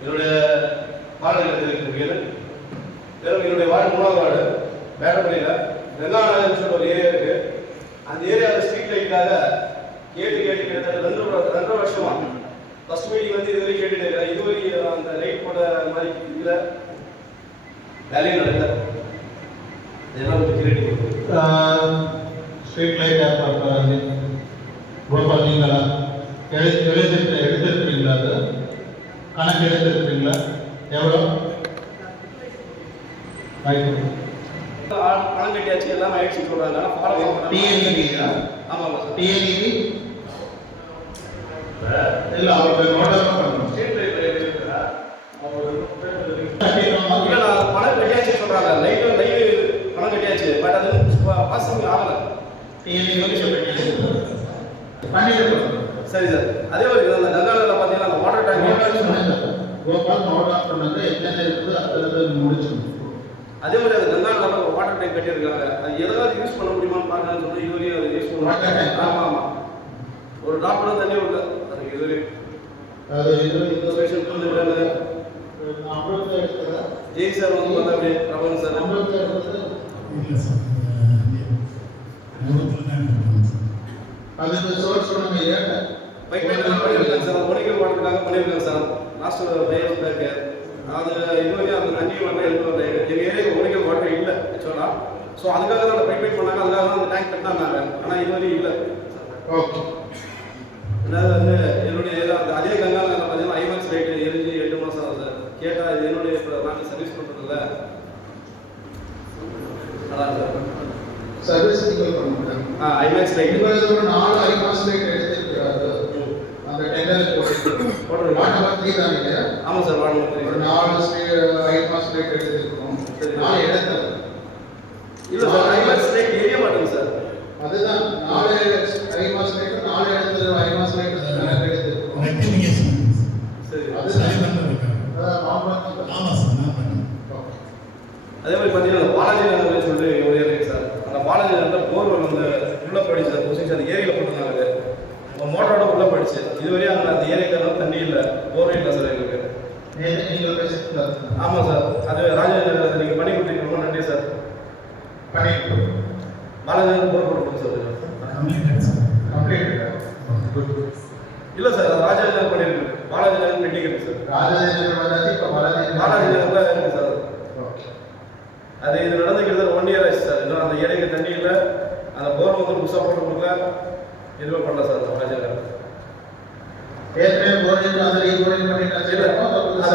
என்னுடைய வார்டுகள் மேலும் என்னுடைய வார்டு மூணாவது வார்டு வெங்காயம் ஒரு ஏரியா இருக்கு. அந்த ஏரியாவில் ஸ்ட்ரீட் லைட்டுக்காக கேட்டு கேட்டு கிட்டத்தட்ட ரெண்டு ரெண்டரை வருஷமா ஃபர்ஸ்ட் மீட்டிங் வந்து இதுவரை கேட்டுட்டு இருக்கேன் இதுவரை அந்த லைட் போட்ட மாதிரி வேலையும் நடக்கல. ஸ்ட்ரீட் லைட் ப்ரோஃபைல் நீங்களா எழுதி எழுதிட்டு எடுத்திருப்பீங்களா அது? கணக்கு எடுத்திருப்பீங்களா? எவ்வளோ? பணம் கட்டியாச்சு எல்லாம் ஆயிடுச்சு சொல்றாங்க ஆனால் ஃபாலோ டிஎன்இபி ஆமாம் சார் டிஎன்இபி இல்லை அவருக்கு நோட்டெல்லாம் பண்ணணும் கட்டிடுறோமா? இல்ல நான் பணம் கட்டியாச்சு சொல்றாங்க லைட் லைட் பணம் கட்டியாச்சு பட் அது பாசிங் ஆகல. TNEB சொல்றீங்க. பண்ணிடுறோம். சரி சார். அதே மாதிரி அந்த கங்காவில் பார்த்தீங்கன்னா வாட்டர் டேங்க் கோபால் நோட் பண்ணது என்னென்ன இருக்குது அதை முடிச்சிடணும். அதே மாதிரி அந்த கங்காவில் வாட்டர் டேங்க் கட்டியிருக்காங்க. அது எதாவது யூஸ் பண்ண முடியுமான்னு பார்க்கலாம்னு சொல்லி இதுவரையும் அதை யூஸ்? பண்ணுவாங்க ஆமா ஆமா. ஒரு டாக்டர் தண்ணி விடல அதுக்கு இதுவரையும் அது இந்த வந்து விடல அமிர்த ஜெய் சார் வந்து பார்த்தா அப்படியே பிரபன் சார் அமிர்த சோர்ஸ் ஒன்றும் இல்லை பைப் லைன் பண்ணியிருக்காங்க சார். மொழிகள் வாட்டருக்காக பண்ணியிருக்காங்க சார். லாஸ்ட் இயர்ஸ் பேக்கு அது இதுவரையும் அந்த தண்ணி வரல எதுவும் வரல எங்கள் ஏரியாவுக்கு வாட்டர் இல்லை ஆக்சுவலாக ஸோ அதுக்காக தான் பைப் பண்ணாங்க. அதுக்காக தான் அந்த டேங்க் கட்டினாங்க. ஆனால் இதுவரையும் இல்லை. ஓகே அதாவது வந்து என்னுடைய அந்த அதே கங்காவில் பார்த்தீங்கன்னா ஐமேக்ஸ் லைட் எரிஞ்சு எட்டு மாதம் ஆகுது சார் கேட்டால் இது என்னுடைய இப்போ நாங்கள் சர்வீஸ் பண்ணுறதில்ல அதான் சார் ஐமேக்ஸ் லைட் ஒரு நாலு ஐமாஸ் லைட் எடுத்திருக்கிறாரு அந்த டெண்டர் போட்டு போடுறேன். வாட்டர் தான் ஆமாம் சார். வாங்க ஒரு நாலு ஐமாஸ் லைட் எடுத்திருக்கோம் நாலு இடத்துல இல்லை சார் ஐமேக்ஸ் லைட் எரிய சார். அதுதான் நாலு ஐமாஸ் லைட் நாலு இடத்துல ஐமாஸ் லைட் எடுத்திருக்கோம் சரி அதான் நார்மல் அதே மாதிரி பார்த்தீங்கன்னா அந்த பாலாஜி நகர்னு சொல்லிட்டு ஒரு ஏரியா இருக்கு சார் அந்த பாலாஜி நகரில் போர்வெல் வந்து உள்ளே போயிடுச்சு சார் கொஸ்டின் அந்த ஏரியில் போட்டுருந்தாங்க. அது மோட்டரோட உள்ளே போயிடுச்சு. இதுவரையும் அங்கே அந்த ஏரியாக்கு தண்ணி இல்லை. போர்வே இல்லை சார் எங்களுக்கு. ஆமாம் சார். அது ராஜேந்திர நீங்கள் பண்ணி கொடுத்தீங்க. ரொம்ப நன்றி சார். பண்ணிட்டு பாலாஜி போர் போட்டு சார். கம்ப்ளீட் இல்லை சார் அது ராஜேந்திர பண்ணியிருக்கு பாலாஜி நகர் பெண்டிங் இருக்கு சார். இப்போ பாலாஜி பாலாஜி நகரில் இருக்கு சார். அது இது நடந்துக்கிறது ஒன் இயர் ஆச்சு சார் இன்னும் அந்த ஏரியாக்கு தண்ணி இல்லை அந்த போர் வந்து புதுசாக போட்டு கொடுக்கல எதுவுமே பண்ணல சார் அந்த பாலாஜி நகர் ஏற்கனவே போர்டிங் அந்த ரீபோர்டிங் பண்ணிட்டாச்சு இல்ல, அப்போ புதுசா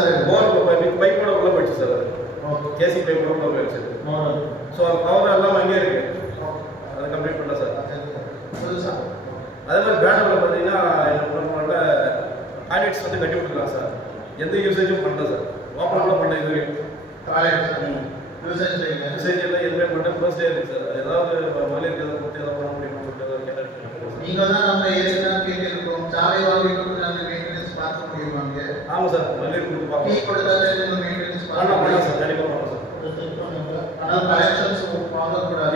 பைப் பைப்போட உள்ள போயிடுச்சு சார் கேசி பைப்போட உள்ள போயிடுச்சு. மாடல் ஸோ பவர் எல்லாம் அங்கேயே இருக்கு. அதை கம்ப்ளீட் பண்ணல சார். அதே மாதிரி பேனரில் பார்த்தீங்கன்னா குடும்பங்கள டாய்லெட்ஸ் வந்து கட்டி விட்டுருக்காங்க சார். எந்த யூசேஜும் பண்ணல சார். ஓப்பன் கூட பண்ணல இது யூசேஜ் எல்லாம் எதுவுமே பண்ண ஃபர்ஸ்ட் டே இருக்கு சார். ஏதாவது மொழி இருக்கிறத பற்றி ஏதாவது பண்ண முடியுமா? சொல்லிட்டு கேட்டு நீங்க தான் நம்ம ஏரியா கேட்டிருக்கோம். சாலை வாங்கிட்டு நாங்க மெயின்டெனன்ஸ் பார்க்க முடியுமா அங்க ஆமாம் சார் மல்லி கொடுத்து பண்ணலாம் பண்ணலாம் சார். கண்டிப்பாக பண்ணலாம் சார் ஆனால் கலெக்ஷன்ஸ்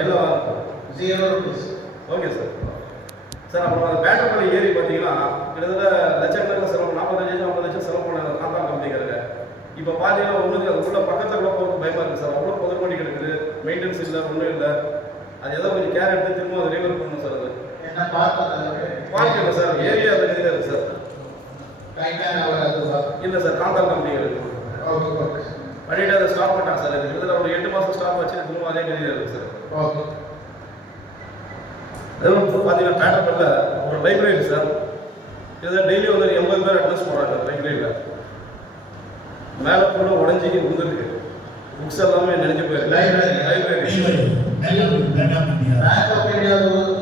இல்லை zero rupees okay sir. Sir அப்புறம் அந்த பேட்டர்பள்ளி ஏரி பார்த்தீங்கன்னா கிட்டத்தட்ட லட்சக்கணக்கில் செலவு நாற்பத்தஞ்சு லட்சம் ஐம்பது லட்சம் செலவு பண்ணாங்க காந்தா கம்பெனிக்காரங்க. இப்போ பார்த்தீங்கன்னா ஒன்றுக்கு அது உள்ள பக்கத்தில் கூட போகிறது பயமாக இருக்குது சார். அவ்வளோ புதர் பண்ணி கிடக்குது. மெயின்டெனன்ஸ் இல்லை ஒன்றும் இல்லை. அது ஏதோ கொஞ்சம் கேர் எடுத்து திரும்ப அதை ரிவர் பண்ணணும் சார் அது. பார்க்கல சார். ஏரியா இருக்குது சார். இல்லை சார் காந்தா கம்பெனி பண்ணிட்டு அதை ஸ்டாப் பண்ணிட்டாங்க சார். கிட்டத்தட்ட ஒரு எட்டு மாதம் ஸ்டாப் வச்சு திரும்ப அதே கதியில் இருக்குது சார். ஓகே அதுவும் பார்த்தீங்கன்னா பேட்டர்பல்ல ஒரு லைப்ரரி சார். இதில் டெய்லி வந்து எண்பது பேர் அட்ரஸ் போடுறாங்க லைப்ரரியில் மேலே ஃபுல்லாக உடஞ்சி விழுந்துருக்கு. புக்ஸ் எல்லாமே நினைஞ்சு போயிருக்கு. Library. Library bank of India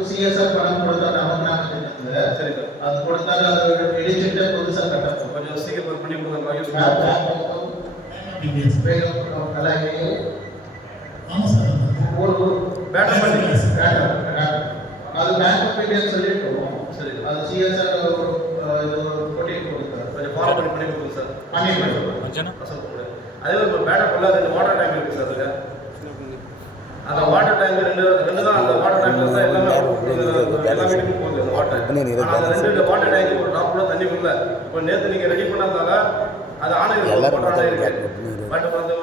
CSR பணம் கொடுத்தா நமக்கு நாம சரி சார். அது கொடுத்தாலும் அது புதுசா கட்டணும் கொஞ்சம் சீக்கிரம் பண்ணி கொடுங்க யூஸ் பேங்க் பண்ணுவோம் ஆஃப் வேணும் అలాగే ஒரு பேட்டர் பண்ணி அது பேங்க் ஆஃப் இந்தியா சொல்லிட்டோம் சரி அது சிஎஸ்ஆர் இது போட்டி கொடுத்தாரு கொஞ்சம் ஃபாலோ பண்ணி பண்ணி கொடுங்க சார் பண்ணிடுறேன். அசல் போடு. அதே மாதிரி இப்போ பேட்டர் பண்ணல ரெண்டு வாட்டர் டேங்க் இருக்குது சார் அதில் அந்த வாட்டர் டேங்க் ரெண்டு ரெண்டு தான் அந்த வாட்டர் டேங்க்ல தான் எல்லாமே எல்லா வீட்டுக்கும் போகுது அந்த வாட்டர் ஆனா அந்த ரெண்டு வாட்டர் டேங்க் ஒரு டாப்ல தண்ணி உள்ள இப்போ நேத்து நீங்க ரெடி பண்ணதால அது ஆணை எல்லாரும் இருக்கு. பட் அந்த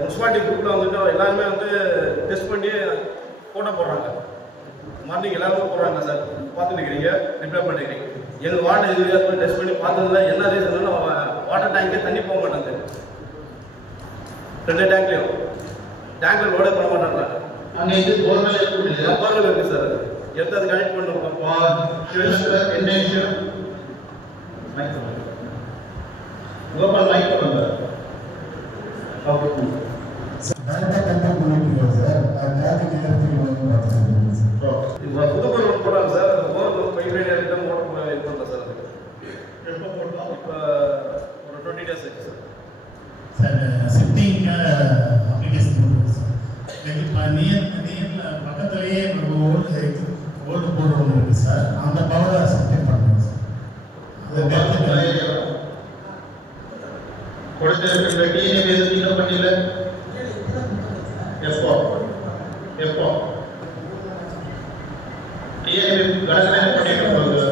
முனிசிபாலிட்டி குரூப்ல வந்துட்டு எல்லாருமே வந்து டெஸ்ட் பண்ணி போட்டோ போடுறாங்க. மார்னிங் எல்லாருமே போடுறாங்க சார் பார்த்துட்டு இருக்கிறீங்க ரிப்ளை பண்ணிக்கிறீங்க. எங்கள் வார்டு இது டெஸ்ட் பண்ணி பார்த்ததுல என்ன ரீசன் வாட்டர் டேங்கே தண்ணி போக மாட்டேங்குது ரெண்டு டேங்க்லையும் டேங்க்ல லோடே பண்ண மாட்டாங்க. அங்கே இது போர்மல் எப்படி நம்பர்கள் இருக்கு சார். அது எடுத்து அதை கனெக்ட் பண்ணுறோம் என்ன இஷ்யூ எனக்கு இப்போ நியர் நியரில் பக்கத்துலேயே ஒரு ஓல்டு ஓல்டு போர்டு ஒன்று இருக்குது சார். அந்த பவரை சப்ளை பண்ணுறோம் சார் அது டெப்த் கொடுத்திருக்கின்ற டிஎன்ஏ எதுவும் பண்ணில எப்போ எப்போ டிஎன்ஏ கடனை பண்ணிட்டு போகுது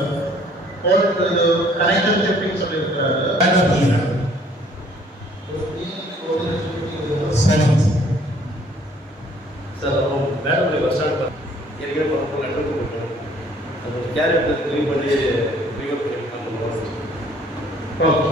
போட்டு கனெக்ஷன் ஷிஃப்டிங் சொல்லியிருக்கிறாரு. சார் பஸ் ஸ்டாண்ட் ஏற்கனவே அது கேரியர் க்ளீன் பண்ணி பண்ணுறோம் ஓகே